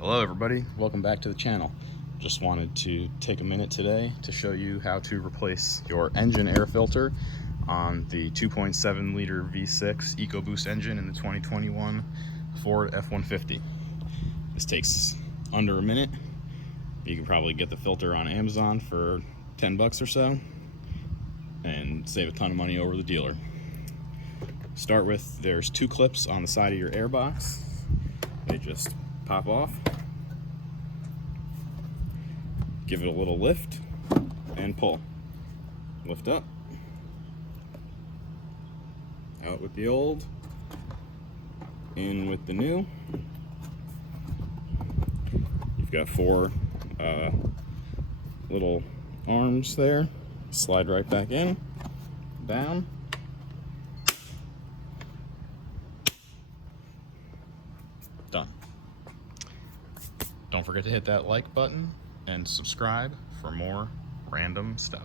Hello everybody, welcome back to the channel. Just wanted to take a minute today to show you how to replace your engine air filter on the 2.7 liter V6 Ecoboost engine in the 2021 Ford F-150. This takes under a minute. You can probably get the filter on Amazon for 10 bucks or so and save a ton of money over the dealer. Start with, there's two clips on the side of your air box. They just pop off. Give it a little lift and pull. Lift up. Out with the old, in with the new. You've got four little arms there. Slide right back in, down. Done. Don't forget to hit that like button and subscribe for more random stuff.